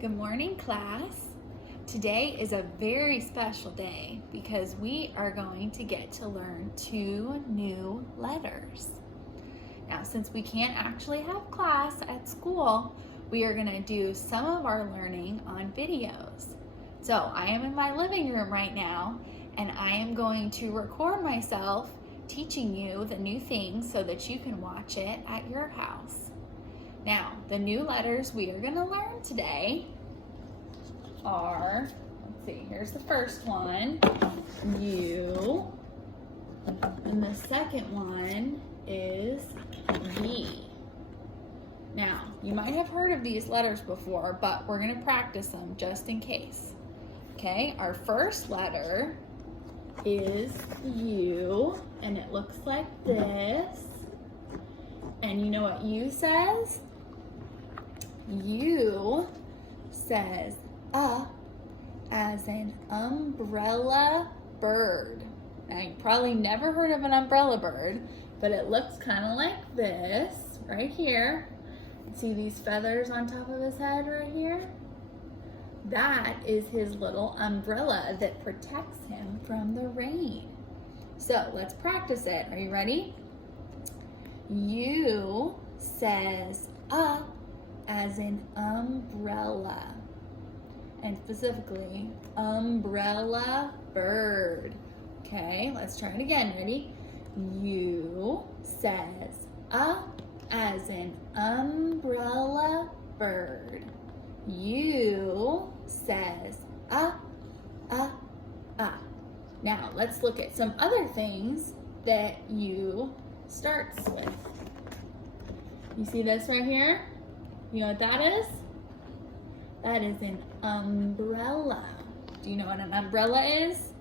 Good morning, class. Today is a very special day because we are going to get to learn 2 new letters. Now, since we can't actually have class at school, we are going to do some of our learning on videos. So I am in my living room right now, and I am going to record myself teaching you the new things so that you can watch it at your house. Now, the new letters we are going to learn today are, let's see, here's the first one, U, and the second one is V. Now, you might have heard of these letters before, but we're going to practice them just in case. Okay, our first letter is U, and it looks like this. And you know what U says? U says as in umbrella bird. Now, you probably never heard of an umbrella bird, but it looks kind of like this right here. See these feathers on top of his head right here? That is his little umbrella that protects him from the rain. So let's practice it. Are you ready? U says as in umbrella, and specifically umbrella bird. Okay, let's try it again. Ready? U says as in umbrella bird. U says Now let's look at some other things that U starts with. You see this right here? You know what that is? That is an umbrella. Do you know what an umbrella is?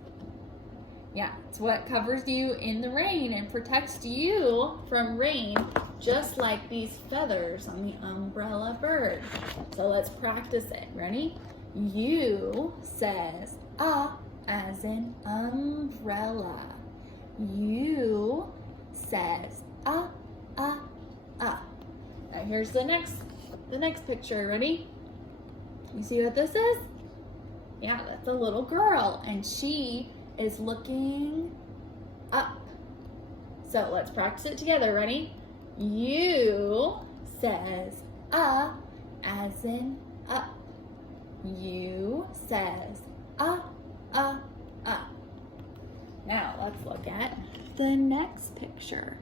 Yeah, it's what covers you in the rain and protects you from rain, just like these feathers on the umbrella bird. So let's practice it. Ready? U says as in umbrella. U says Now here's the next picture. Ready? You see what this is? Yeah, that's a little girl, and she is looking up. So let's practice it together. Ready? U says as in up. U says Now let's look at the next picture.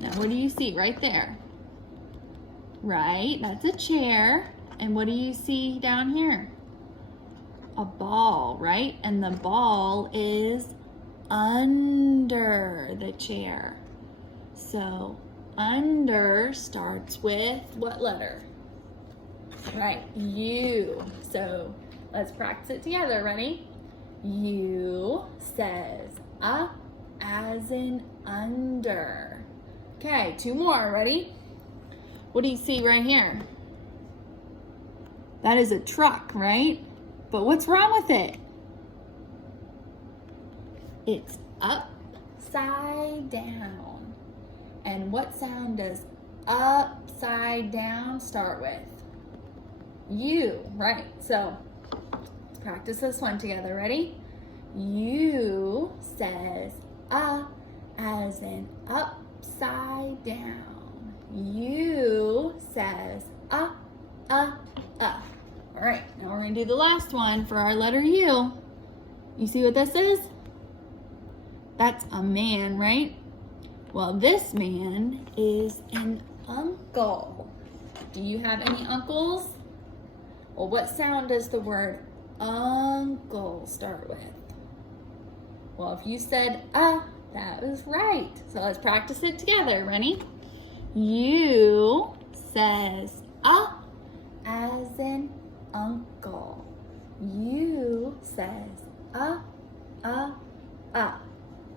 Now what do you see right there? Right, that's a chair. And what do you see down here? A ball, right? And the ball is under the chair. So under starts with what letter? Right, U. So let's practice it together. Ready? U says as in under. Okay, 2 more. Ready? What do you see right here? That is a truck, right? But what's wrong with it? It's upside down. And what sound does upside down start with? U, right? So let's practice this one together. Ready? U says as in upside down. U says All right, now we're going to do the last one for our letter U. You see what this is? That's a man, right? Well, this man is an uncle. Do you have any uncles? Well, what sound does the word uncle start with? Well, if you said that was right. So let's practice it together. Ready? U says as in uncle. U says All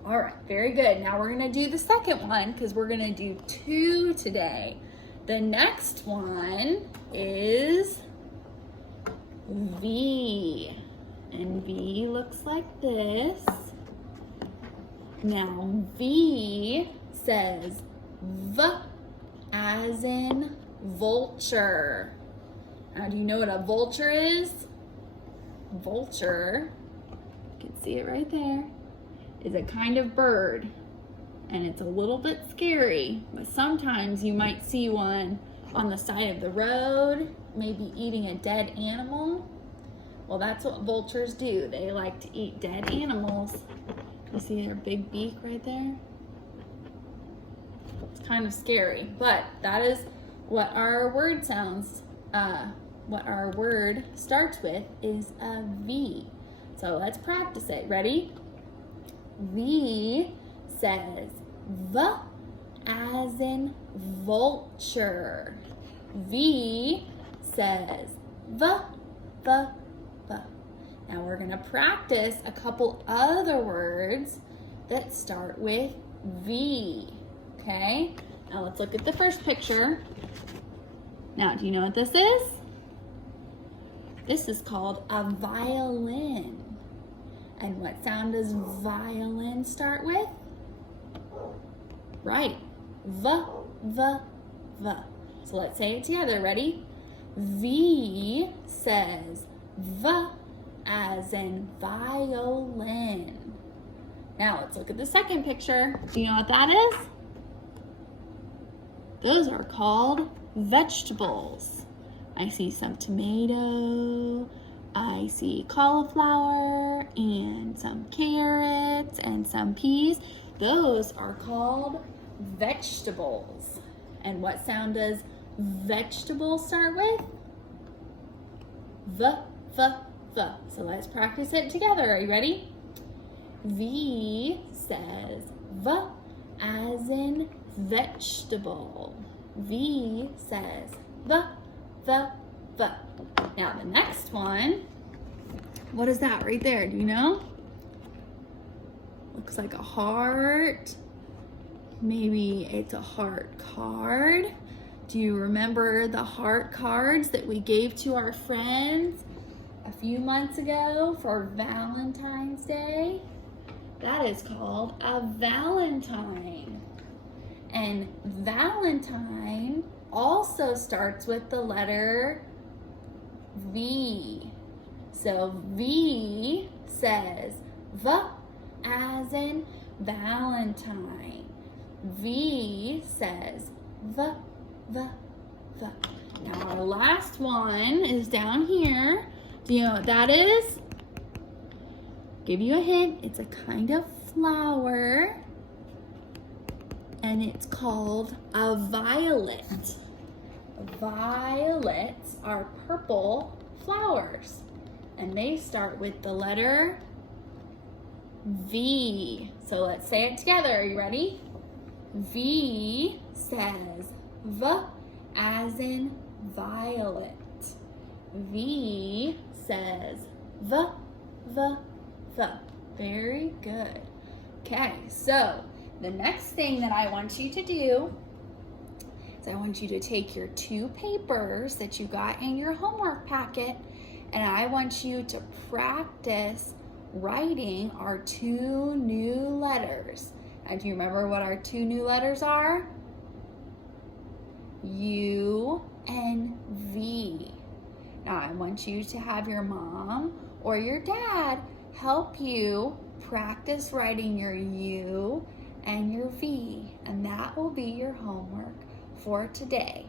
right, very good. Now we're going to do the second one because we're going to do 2 today. The next one is V. And V looks like this. Now V says V as in vulture. Now, do you know what a vulture is? Vulture, you can see it right there, is a kind of bird. And it's a little bit scary, but sometimes you might see one on the side of the road, maybe eating a dead animal. Well, that's what vultures do. They like to eat dead animals. You see their big beak right there? It's kind of scary, but that is what our word sounds, what our word starts with is a V. So let's practice it. Ready? V says V as in vulture. V says V, V, V. Now we're gonna practice a couple other words that start with V, okay? Now let's look at the first picture. Now, do you know what this is? This is called a violin. And what sound does violin start with? Right, V, V, V. So let's say it together, ready? V says V as in violin. Now let's look at the second picture. Do you know what that is? Those are called vegetables. I see some tomato, I see cauliflower, and some carrots, and some peas. Those are called vegetables. And what sound does vegetable start with? V, V, V. So let's practice it together. Are you ready? V says V as in vegetable. V says V, V, V. Now the next one, what is that right there? Do you know? Looks like a heart. Maybe it's a heart card. Do you remember the heart cards that we gave to our friends a few months ago for Valentine's Day? That is called a valentine. And Valentine also starts with the letter V. So V says V as in Valentine. V says V, V, V. Now our last one is down here. Do you know what that is? Give you a hint. It's a kind of flower. And it's called a violet. Violets are purple flowers. And they start with the letter V. So let's say it together. Are you ready? V says V as in violet. V says V, V, V. Very good. Okay, so the next thing that I want you to do is I want you to take your two papers that you got in your homework packet, and I want you to practice writing our two new letters. And do you remember what our two new letters are? U and V. Now I want you to have your mom or your dad help you practice writing your U and your V, and that will be your homework for today.